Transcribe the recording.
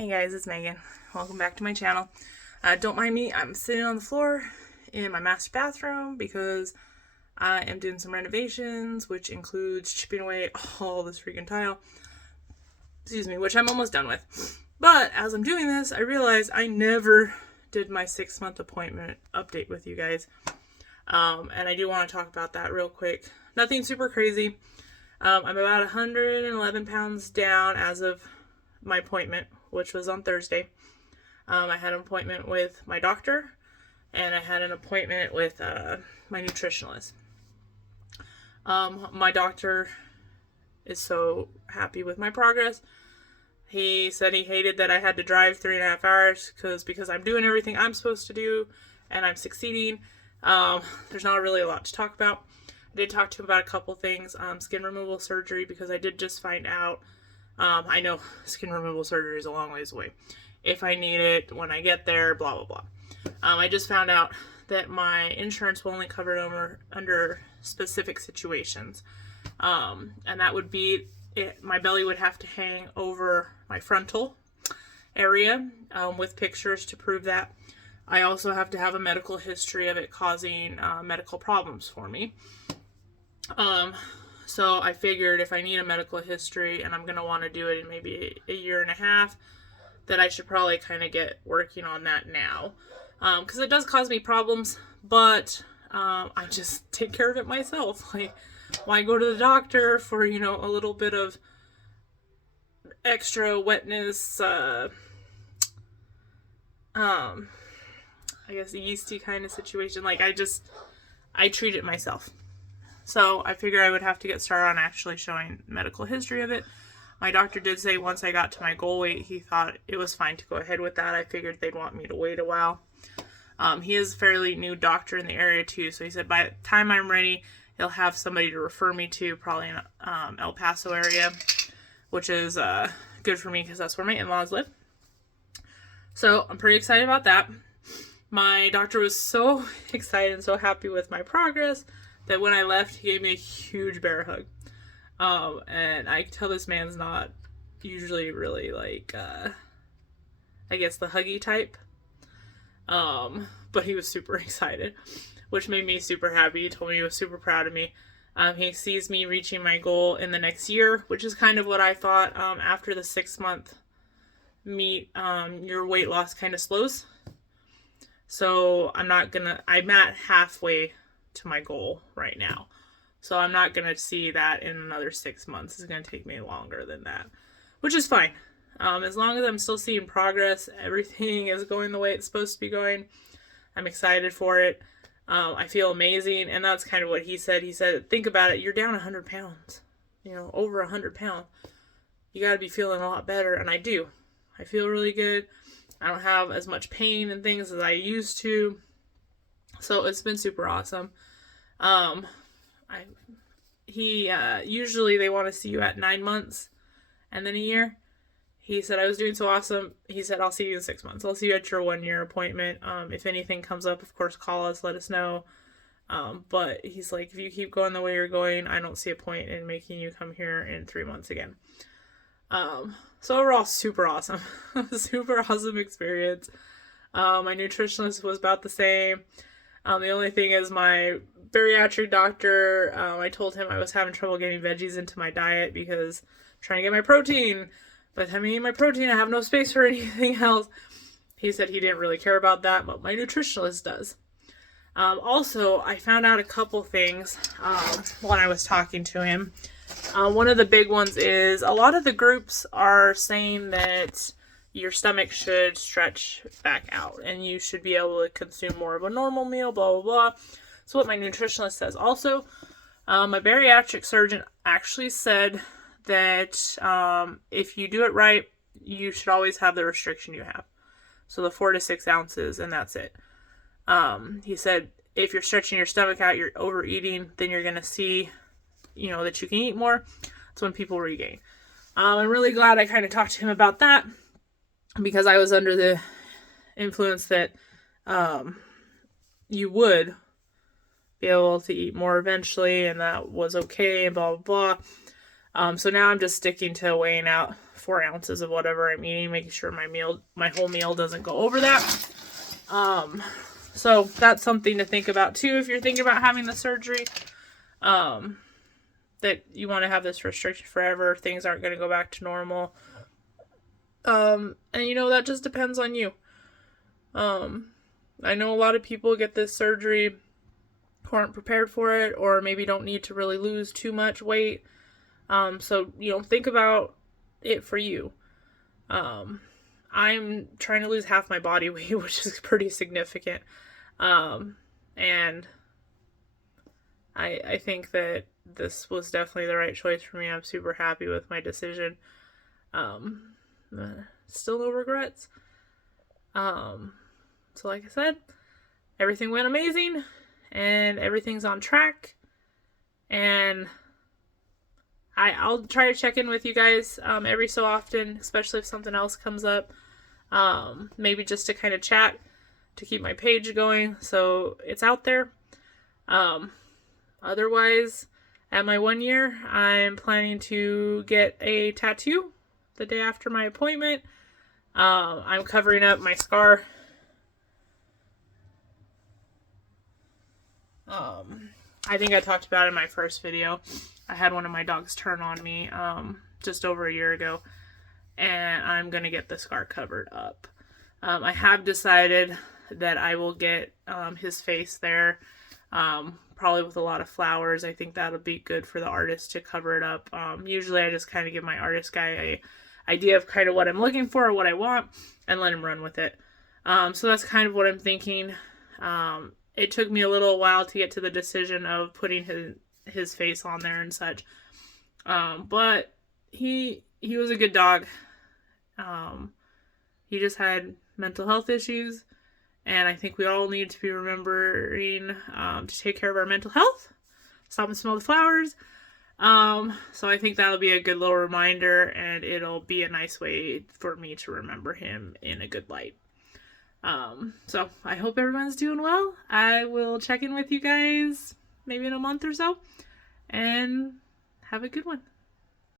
Hey guys, it's Megan. Welcome back to my channel. Don't mind me, I'm sitting on the floor in my master bathroom because I am doing some renovations, which includes chipping away all this freaking tile. Excuse me, which I'm almost done with. But as I'm doing this, I realized I never did my 6-month appointment update with you guys. And I do want to talk about that real quick. Nothing super crazy. I'm about 111 pounds down as of my appointment, which was on Thursday. I had an appointment with my doctor, and I had an appointment with my nutritionalist. My doctor is so happy with my progress. He said he hated that I had to drive 3.5 hours because I'm doing everything I'm supposed to do, and I'm succeeding. There's not really a lot to talk about. I did talk to him about a couple things, skin removal surgery, because I did just find out. I know skin removal surgery is a long ways away. If I need it when I get there, blah, blah, blah. I just found out that my insurance will only cover it under specific situations. And that would be, my belly would have to hang over my frontal area with pictures to prove that. I also have to have a medical history of it causing medical problems for me. So I figured if I need a medical history and I'm going to want to do it in maybe a year and a half, that I should probably kind of get working on that now. Because it does cause me problems, but I just take care of it myself. Like, why go to the doctor for, a little bit of extra wetness, I guess yeasty kind of situation. Like, I treat it myself. So I figured I would have to get started on actually showing medical history of it. My doctor did say once I got to my goal weight, he thought it was fine to go ahead with that. I figured they'd want me to wait a while. He is a fairly new doctor in the area too, so he said by the time I'm ready, he'll have somebody to refer me to, probably in El Paso area, which is good for me because that's where my in-laws live. So I'm pretty excited about that. My doctor was so excited and so happy with my progress that when I left, he gave me a huge bear hug. And I can tell this man's not usually really like, I guess the huggy type. But he was super excited, which made me super happy. He told me he was super proud of me. He sees me reaching my goal in the next year, which is kind of what I thought. After the 6-month meet, your weight loss kind of slows. So I'm at halfway to my goal right now. So I'm not going to see that in another 6 months. It's going to take me longer than that, which is fine. As long as I'm still seeing progress, everything is going the way it's supposed to be going. I'm excited for it. I feel amazing. And that's kind of what he said. He said, think about it. You're down 100 pounds, over 100 pounds. You got to be feeling a lot better. And I do. I feel really good. I don't have as much pain and things as I used to. So it's been super awesome. Usually they want to see you at 9 months and then a year. He said I was doing so awesome. He said, I'll see you in 6 months. I'll see you at your 1-year appointment. If anything comes up, of course, call us, let us know. But he's like, if you keep going the way you're going, I don't see a point in making you come here in 3 months again. So overall, super awesome. Super awesome experience. My nutritionist was about the same. The only thing is my bariatric doctor, I told him I was having trouble getting veggies into my diet because I'm trying to get my protein. By the time I eat my protein, I have no space for anything else. He said he didn't really care about that, but my nutritionalist does. Also, I found out a couple things when I was talking to him. One of the big ones is a lot of the groups are saying that your stomach should stretch back out and you should be able to consume more of a normal meal, blah, blah, blah. So what my nutritionist says. Also, my bariatric surgeon actually said that if you do it right, you should always have the restriction you have. So the 4 to 6 ounces, and that's it. He said if you're stretching your stomach out, you're overeating, then you're going to see, that you can eat more. That's when people regain. I'm really glad I kind of talked to him about that, because I was under the influence that you would be able to eat more eventually, and that was okay, and blah, blah, So now I'm just sticking to weighing out 4 ounces of whatever I'm eating, making sure my whole meal doesn't go over that. So that's something to think about too if you're thinking about having the surgery. That you want to have this restriction forever. Things aren't going to go back to normal. And that just depends on you. I know a lot of people get this surgery who aren't prepared for it, or maybe don't need to really lose too much weight. So, think about it for you. I'm trying to lose half my body weight, which is pretty significant. And I think that this was definitely the right choice for me. I'm super happy with my decision. Still no regrets. So like I said, everything went amazing and everything's on track. And I'll try to check in with you guys every so often, especially if something else comes up. Maybe just to kind of chat, to keep my page going so it's out there. Otherwise, at my 1 year, I'm planning to get a tattoo the day after my appointment. I'm covering up my scar. I think I talked about it in my first video. I had one of my dogs turn on me just over a year ago, and I'm going to get the scar covered up. I have decided that I will get his face there, probably with a lot of flowers. I think that'll be good for the artist to cover it up. Usually I just kind of give my artist guy a idea of kind of what I'm looking for or what I want and let him run with it. So that's kind of what I'm thinking. It took me a little while to get to the decision of putting his face on there and such. But he was a good dog. He just had mental health issues, and I think we all need to be remembering to take care of our mental health. Stop and smell the flowers. So I think that'll be a good little reminder, and it'll be a nice way for me to remember him in a good light. So I hope everyone's doing well. I will check in with you guys maybe in a month or so, and have a good one.